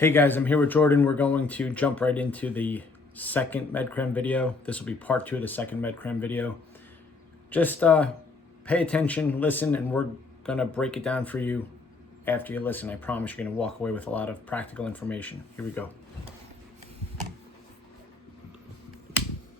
Hey guys, I'm here with Jordan. We're going to jump right into the second MedCram video. This will be part 2 of the second MedCram video. Just pay attention, listen, and we're gonna break it down for you after you listen. I promise you're gonna walk away with a lot of practical information. Here we go.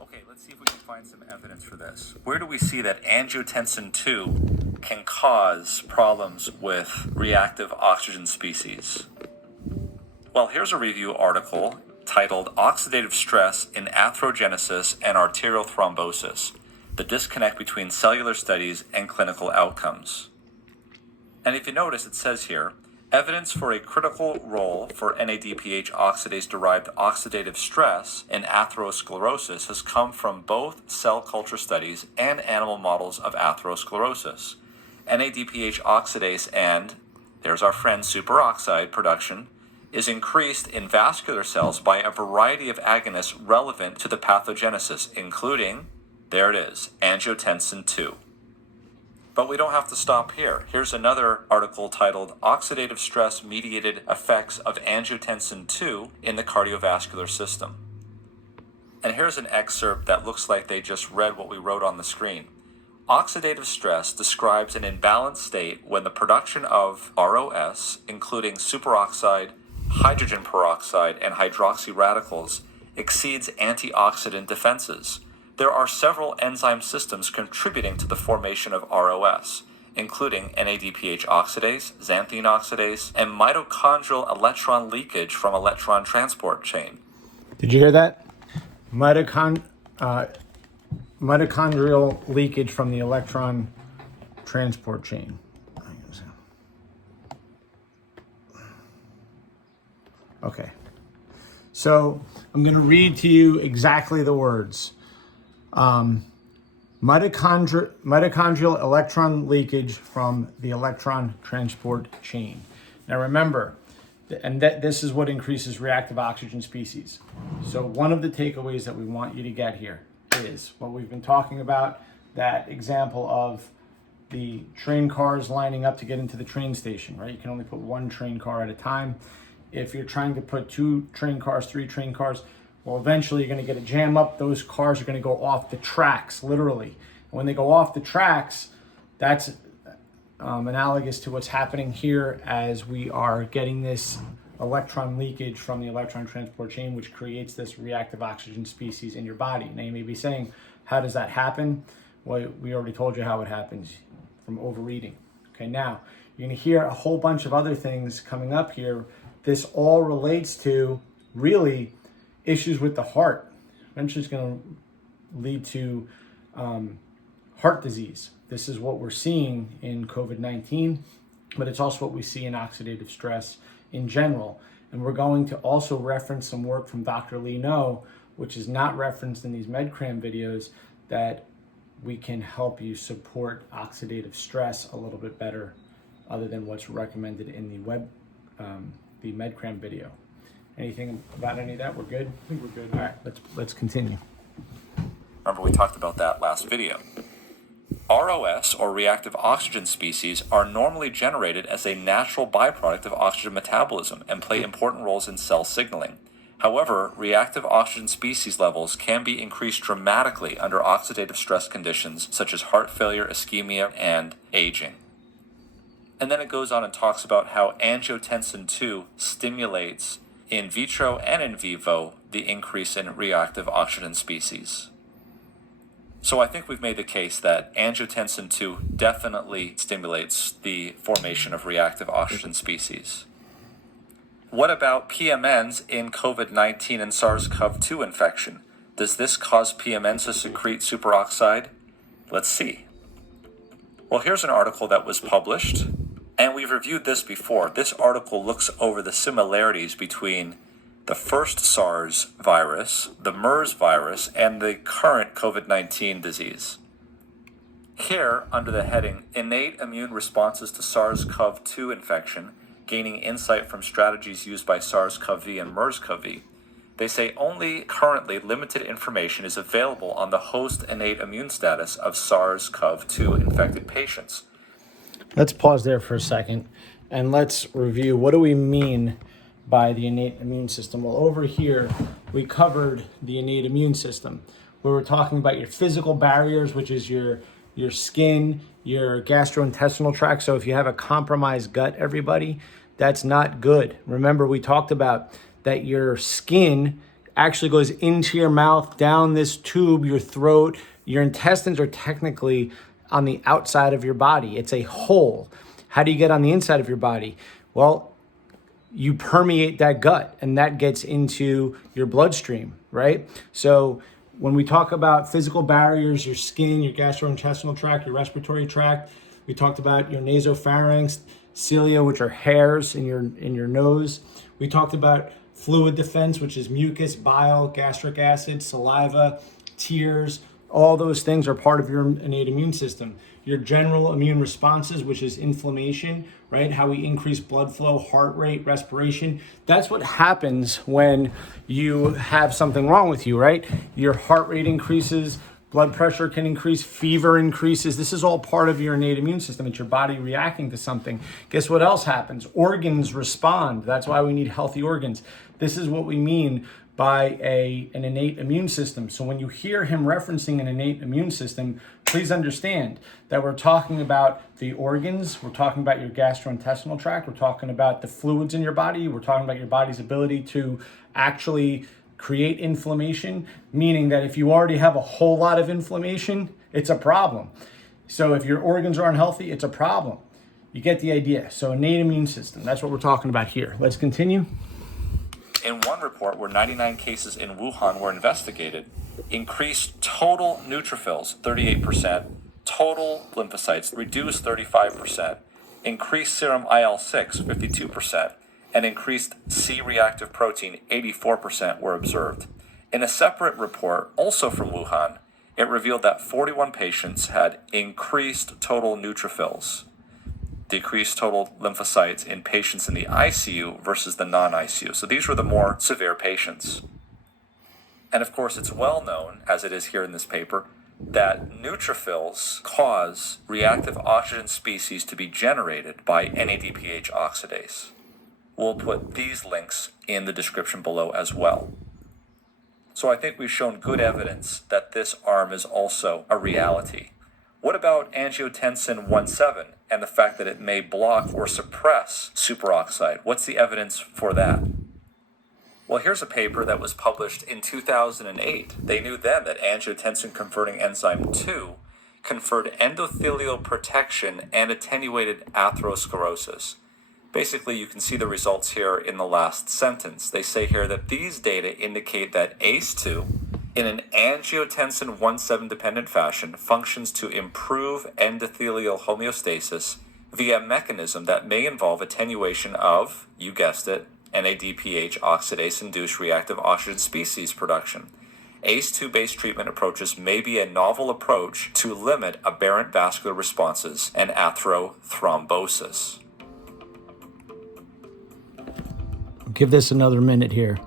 Okay, let's see if we can find some evidence for this. Where do we see that angiotensin II can cause problems with reactive oxygen species? Well, here's a review article titled Oxidative Stress in Atherogenesis and Arterial Thrombosis, the Disconnect Between Cellular Studies and Clinical Outcomes. And if you notice, it says here, evidence for a critical role for NADPH oxidase-derived oxidative stress in atherosclerosis has come from both cell culture studies and animal models of atherosclerosis. NADPH oxidase and, there's our friend superoxide production, is increased in vascular cells by a variety of agonists relevant to the pathogenesis, including, there it is, angiotensin II. But we don't have to stop here. Here's another article titled Oxidative Stress-Mediated Effects of Angiotensin II in the Cardiovascular System. And here's an excerpt that looks like they just read what we wrote on the screen. Oxidative stress describes an imbalanced state when the production of ROS, including superoxide, hydrogen peroxide, and hydroxy radicals, exceeds antioxidant defenses. There are several enzyme systems contributing to the formation of ROS, including NADPH oxidase, xanthine oxidase, and mitochondrial electron leakage from electron transport chain. Did you hear that? Mitochondrial leakage from the electron transport chain. Okay, so I'm going to read to you exactly the words. Mitochondrial electron leakage from the electron transport chain. Now remember, this is what increases reactive oxygen species. So one of the takeaways that we want you to get here is what we've been talking about, that example of the train cars lining up to get into the train station, right? You can only put one train car at a time. If you're trying to put 2 train cars, 3 train cars, well, eventually you're going to get a jam up. Those cars are going to go off the tracks, literally. And when they go off the tracks, that's analogous to what's happening here as we are getting this electron leakage from the electron transport chain, which creates this reactive oxygen species in your body. Now you may be saying, how does that happen? Well, we already told you how it happens, from overeating. Okay, now you're going to hear a whole bunch of other things coming up here. This all relates to really issues with the heart. Eventually it's going to lead to heart disease. This is what we're seeing in COVID-19, but it's also what we see in oxidative stress in general. And we're going to also reference some work from Dr. Lee No, which is not referenced in these MedCram videos, that we can help you support oxidative stress a little bit better, other than what's recommended in the the MedCram video. Anything about any of that? We're good? I think we're good. All right, let's continue. Remember, we talked about that last video. ROS, or reactive oxygen species, are normally generated as a natural byproduct of oxygen metabolism and play important roles in cell signaling. However, reactive oxygen species levels can be increased dramatically under oxidative stress conditions such as heart failure, ischemia, and aging. And then it goes on and talks about how angiotensin II stimulates in vitro and in vivo the increase in reactive oxygen species. So I think we've made the case that angiotensin II definitely stimulates the formation of reactive oxygen species. What about PMNs in COVID-19 and SARS-CoV-2 infection? Does this cause PMNs to secrete superoxide? Let's see. Well, here's an article that was published, and we've reviewed this before. This article looks over the similarities between the first SARS virus, the MERS virus, and the current COVID-19 disease. Here, under the heading, Innate Immune Responses to SARS-CoV-2 Infection, Gaining Insight from Strategies Used by SARS-CoV and MERS-CoV, they say only currently limited information is available on the host innate immune status of SARS-CoV-2 infected patients. Let's pause there for a second and let's review, what do we mean by the innate immune system. Well, over here, we covered the innate immune system, where we're talking about your physical barriers, which is your skin, your gastrointestinal tract. So if you have a compromised gut, everybody, that's not good. Remember, we talked about that your skin actually goes into your mouth, down this tube, your throat. Your intestines are technically on the outside of your body. It's a hole. How do you get on the inside of your body? Well, you permeate that gut, and that gets into your bloodstream, right? So when we talk about physical barriers, your skin, your gastrointestinal tract, your respiratory tract, we talked about your nasopharynx, cilia, which are hairs in your nose. We talked about fluid defense, which is mucus, bile, gastric acid, saliva, tears. All those things are part of your innate immune system. Your general immune responses, which is inflammation, right? How we increase blood flow, heart rate, respiration. That's what happens when you have something wrong with you, right? Your heart rate increases, blood pressure can increase, fever increases. This is all part of your innate immune system. It's your body reacting to something. Guess what else happens? Organs respond. That's why we need healthy organs. This is what we mean by an innate immune system. So when you hear him referencing an innate immune system, please understand that we're talking about the organs, we're talking about your gastrointestinal tract, we're talking about the fluids in your body, we're talking about your body's ability to actually create inflammation, meaning that if you already have a whole lot of inflammation, it's a problem. So if your organs are unhealthy, it's a problem. You get the idea. So innate immune system, that's what we're talking about here. Let's continue. In one report where 99 cases in Wuhan were investigated, increased total neutrophils 38%, total lymphocytes reduced 35%, increased serum IL-6 52%, and increased C-reactive protein 84% were observed. In a separate report, also from Wuhan, it revealed that 41 patients had increased total neutrophils, decreased total lymphocytes in patients in the ICU versus the non-ICU. So these were the more severe patients. And of course, it's well known, as it is here in this paper, that neutrophils cause reactive oxygen species to be generated by NADPH oxidase. We'll put these links in the description below as well. So I think we've shown good evidence that this arm is also a reality. What about angiotensin 1-7 and the fact that it may block or suppress superoxide? What's the evidence for that? Well, here's a paper that was published in 2008. They knew then that angiotensin-converting enzyme 2 conferred endothelial protection and attenuated atherosclerosis. Basically, you can see the results here in the last sentence. They say here that these data indicate that ACE2, in an angiotensin 1-7 dependent fashion, functions to improve endothelial homeostasis via a mechanism that may involve attenuation of, you guessed it, NADPH oxidase-induced reactive oxygen species production. ACE2-based treatment approaches may be a novel approach to limit aberrant vascular responses and atherothrombosis. Give this another minute here.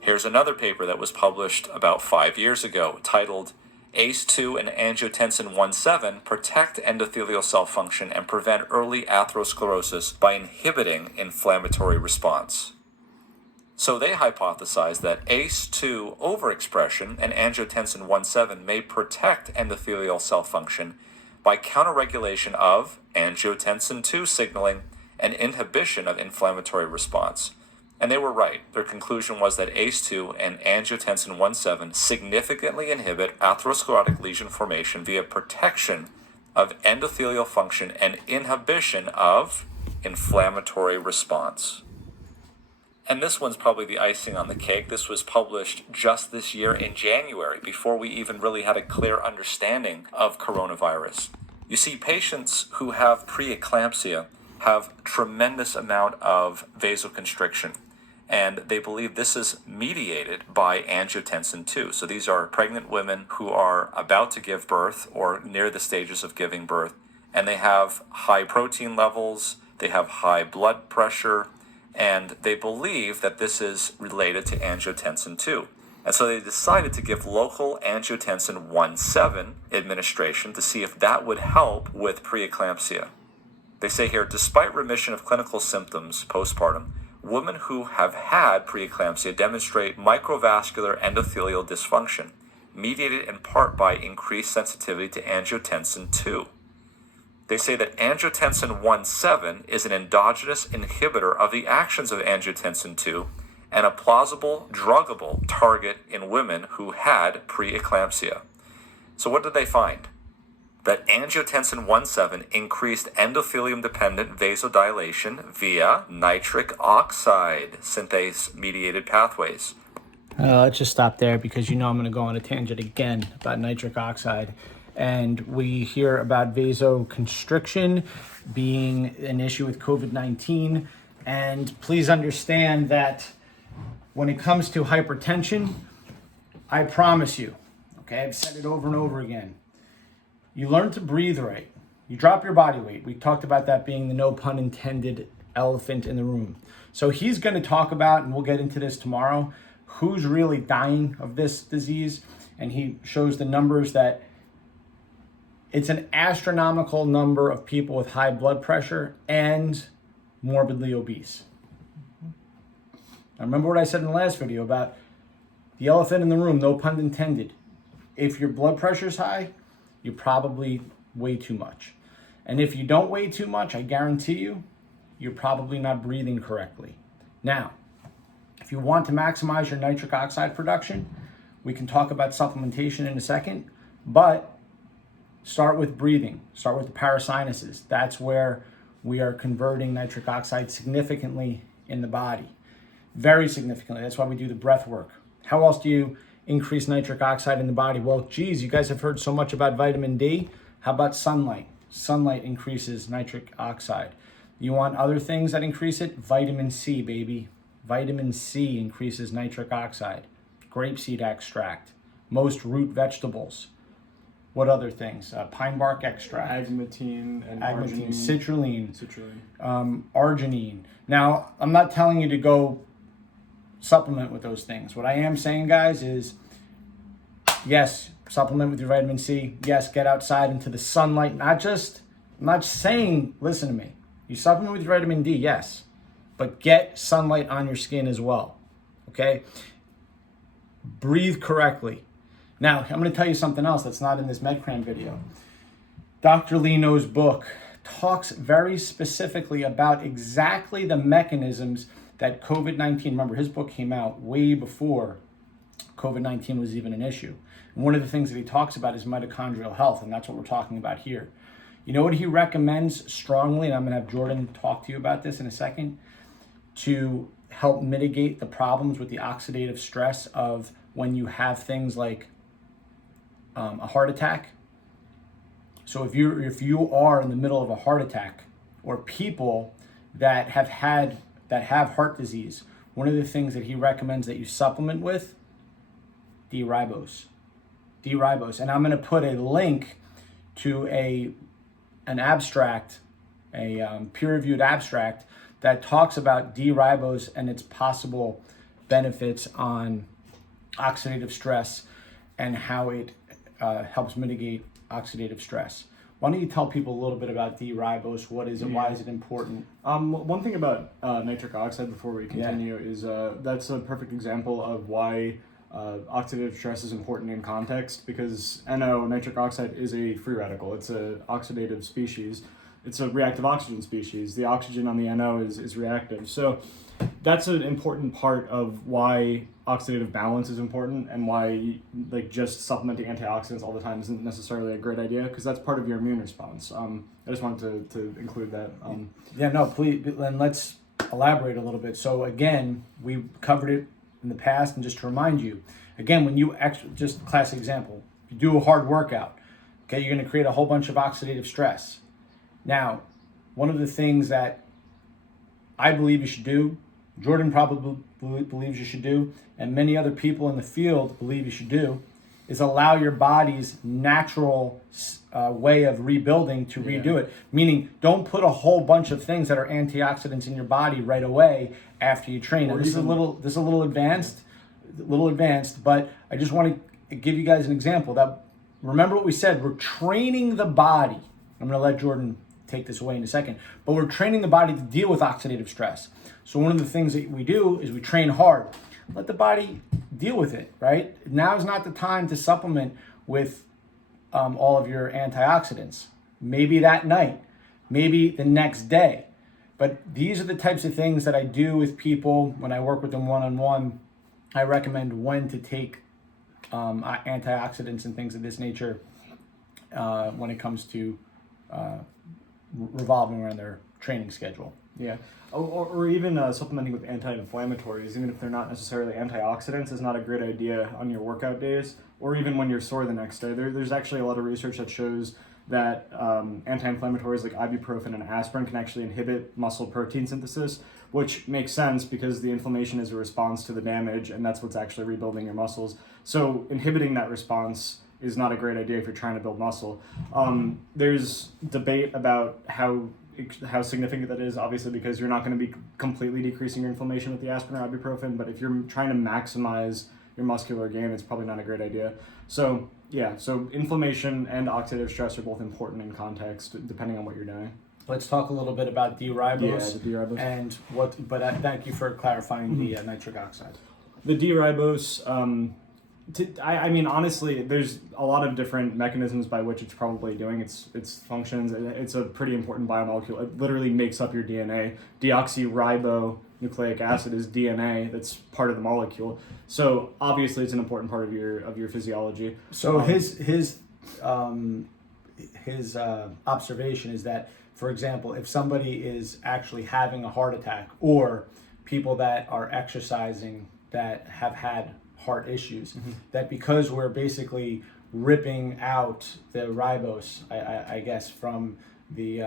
Here's another paper that was published about 5 years ago, titled ACE2 and Angiotensin 1-7 Protect Endothelial Cell Function and Prevent Early Atherosclerosis by Inhibiting Inflammatory Response. So they hypothesized that ACE2 overexpression and Angiotensin 1-7 may protect endothelial cell function by counterregulation of angiotensin 2 signaling and inhibition of inflammatory response. And they were right. Their conclusion was that ACE2 and angiotensin 1-7 significantly inhibit atherosclerotic lesion formation via protection of endothelial function and inhibition of inflammatory response. And this one's probably the icing on the cake. This was published just this year in January, before we even really had a clear understanding of coronavirus. You see, patients who have preeclampsia have tremendous amount of vasoconstriction, and they believe this is mediated by angiotensin 2. So these are pregnant women who are about to give birth or near the stages of giving birth, and they have high protein levels, they have high blood pressure, and they believe that this is related to angiotensin 2. And so they decided to give local angiotensin 1-7 administration to see if that would help with preeclampsia. They say here, despite remission of clinical symptoms postpartum, women who have had preeclampsia demonstrate microvascular endothelial dysfunction, mediated in part by increased sensitivity to angiotensin II. They say that angiotensin 1,7 is an endogenous inhibitor of the actions of angiotensin II and a plausible druggable target in women who had preeclampsia. So what did they find? That angiotensin 1,7 increased endothelium-dependent vasodilation via nitric oxide synthase-mediated pathways. Let's just stop there because you know I'm going to go on a tangent again about nitric oxide. And we hear about vasoconstriction being an issue with COVID-19. And please understand that when it comes to hypertension, I promise you, okay, I've said it over and over again, you learn to breathe right. You drop your body weight. We talked about that being the no pun intended elephant in the room. So he's going to talk about, and we'll get into this tomorrow, who's really dying of this disease. And he shows the numbers that it's an astronomical number of people with high blood pressure and morbidly obese. Now remember what I said in the last video about the elephant in the room, no pun intended. If your blood pressure is high, you probably weigh too much. And if you don't weigh too much, I guarantee you, you're probably not breathing correctly. Now, if you want to maximize your nitric oxide production, we can talk about supplementation in a second, but start with breathing. Start with the parasinuses. That's where we are converting nitric oxide significantly in the body. Very significantly. That's why we do the breath work. How else do you increase nitric oxide in the body? Well, geez, you guys have heard so much about vitamin D. How about sunlight? Sunlight increases nitric oxide. You want other things that increase it? Vitamin C, baby. Vitamin C increases nitric oxide. Grapeseed extract. Most root vegetables. What other things? Pine bark extract. Agmatine and Agmatine, arginine. citrulline, arginine. Now, I'm not telling you to go supplement with those things. What I am saying, guys, is yes, supplement with your vitamin C. Yes, get outside into the sunlight. I'm not saying, listen to me. You supplement with your vitamin D, yes, but get sunlight on your skin as well, okay? Breathe correctly. Now, I'm going to tell you something else that's not in this MedCram video. Dr. Leno's book talks very specifically about exactly the mechanisms that COVID-19, remember his book came out way before COVID-19 was even an issue. And one of the things that he talks about is mitochondrial health, and that's what we're talking about here. You know what he recommends strongly, and I'm going to have Jordan talk to you about this in a second, to help mitigate the problems with the oxidative stress of when you have things like a heart attack. So if you are in the middle of a heart attack, or people that have heart disease, one of the things that he recommends that you supplement with, D-ribose. And I'm going to put a link to an abstract, a peer-reviewed abstract that talks about D-ribose and its possible benefits on oxidative stress and how it helps mitigate oxidative stress. Why don't you tell people a little bit about D-ribose? What is it? Why is it important? One thing about nitric oxide before we continue is that's a perfect example of why oxidative stress is important in context, because NO, nitric oxide, is a free radical. It's an oxidative species. It's a reactive oxygen species. The oxygen on the NO is reactive. So that's an important part of why oxidative balance is important, and why just supplementing antioxidants all the time isn't necessarily a great idea, because that's part of your immune response. I just wanted to include that. Please, and let's elaborate a little bit. So again, we covered it in the past, and just to remind you, again, when you just classic example, you do a hard workout, okay, you're going to create a whole bunch of oxidative stress. Now, one of the things that I believe you should do, Jordan probably believes you should do, and many other people in the field believe you should do, is allow your body's natural way of rebuilding to redo it. Meaning, don't put a whole bunch of things that are antioxidants in your body right away after you train. And this is a little advanced, but I just want to give you guys an example. That remember what we said. We're training the body. I'm going to let Jordan take this away in a second, but we're training the body to deal with oxidative stress. So one of the things that we do is we train hard. Let the body deal with it, right? Now is not the time to supplement with all of your antioxidants. Maybe that night, maybe the next day. But these are the types of things that I do with people when I work with them one-on-one. I recommend when to take antioxidants and things of this nature when it comes to revolving around their training schedule. Yeah, or even supplementing with anti-inflammatories, even if they're not necessarily antioxidants, is not a great idea on your workout days, or even when you're sore the next day. There's actually a lot of research that shows that anti-inflammatories like ibuprofen and aspirin can actually inhibit muscle protein synthesis, which makes sense because the inflammation is a response to the damage, and that's what's actually rebuilding your muscles. So inhibiting that response is not a great idea if you're trying to build muscle. There's debate about how significant that is, obviously, because you're not going to be completely decreasing your inflammation with the aspirin or ibuprofen, but if you're trying to maximize your muscular gain, it's probably not a great idea. So yeah, so inflammation and oxidative stress are both important in context, depending on what you're doing. Let's talk a little bit about D-ribose. Yeah, the D-ribose. And what, but thank you for clarifying the nitric oxide. The D-ribose, I mean, honestly, there's a lot of different mechanisms by which it's probably doing its functions. It's a pretty important biomolecule. It literally makes up your DNA. Deoxyribonucleic acid is DNA that's part of the molecule. So obviously, it's an important part of your physiology. So his observation is that, for example, if somebody is actually having a heart attack, or people that are exercising that have had heart issues, that because we're basically ripping out the ribose, I guess, from the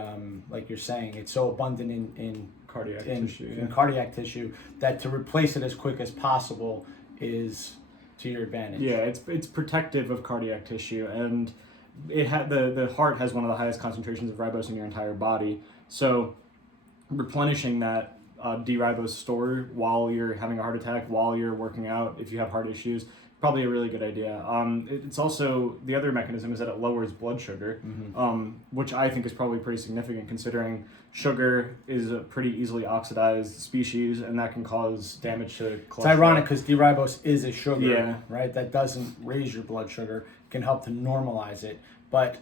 like you're saying, it's so abundant in Cardiac tissue, that to replace it as quick as possible is to your advantage. Yeah, it's protective of cardiac tissue, and the heart has one of the highest concentrations of ribose in your entire body. So replenishing that D-ribose store while you're having a heart attack, while you're working out, if you have heart issues, probably a really good idea. It's also, the other mechanism is that it lowers blood sugar, which I think is probably pretty significant, considering sugar is a pretty easily oxidized species, and that can cause damage to cholesterol. It's ironic because D-ribose is a sugar, Yeah. right? That doesn't raise your blood sugar, can help to normalize it. But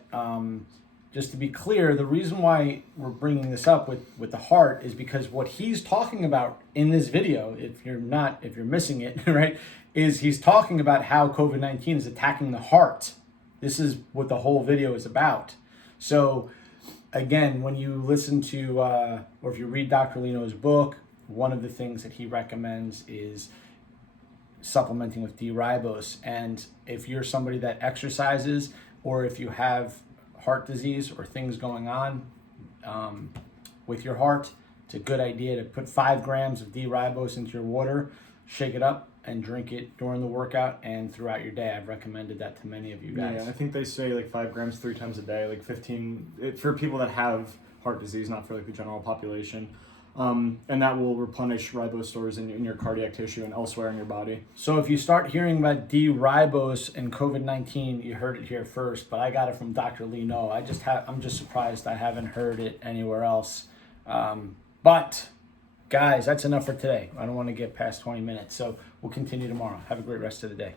just to be clear, the reason why we're bringing this up with the heart is because what he's talking about in this video, if you're missing it, right, is he's talking about how COVID-19 is attacking the heart. This is what the whole video is about. So again, when you listen to, or if you read Dr. Lino's book, one of the things that he recommends is supplementing with D-ribose. And if you're somebody that exercises, or if you have heart disease or things going on with your heart, it's a good idea to put 5 grams of D-ribose into your water, shake it up, and drink it during the workout and throughout your day. I've recommended that to many of you guys. Yeah, I think they say like 5 grams 3 times a day, like 15 for people that have heart disease, not for like the general population. And that will replenish ribose stores in your cardiac tissue and elsewhere in your body. So if you start hearing about D-ribose and COVID-19, you heard it here first, but I got it from Dr. Lino. I'm just surprised I haven't heard it anywhere else. But guys, that's enough for today. I don't want to get past 20 minutes, so we'll continue tomorrow. Have a great rest of the day.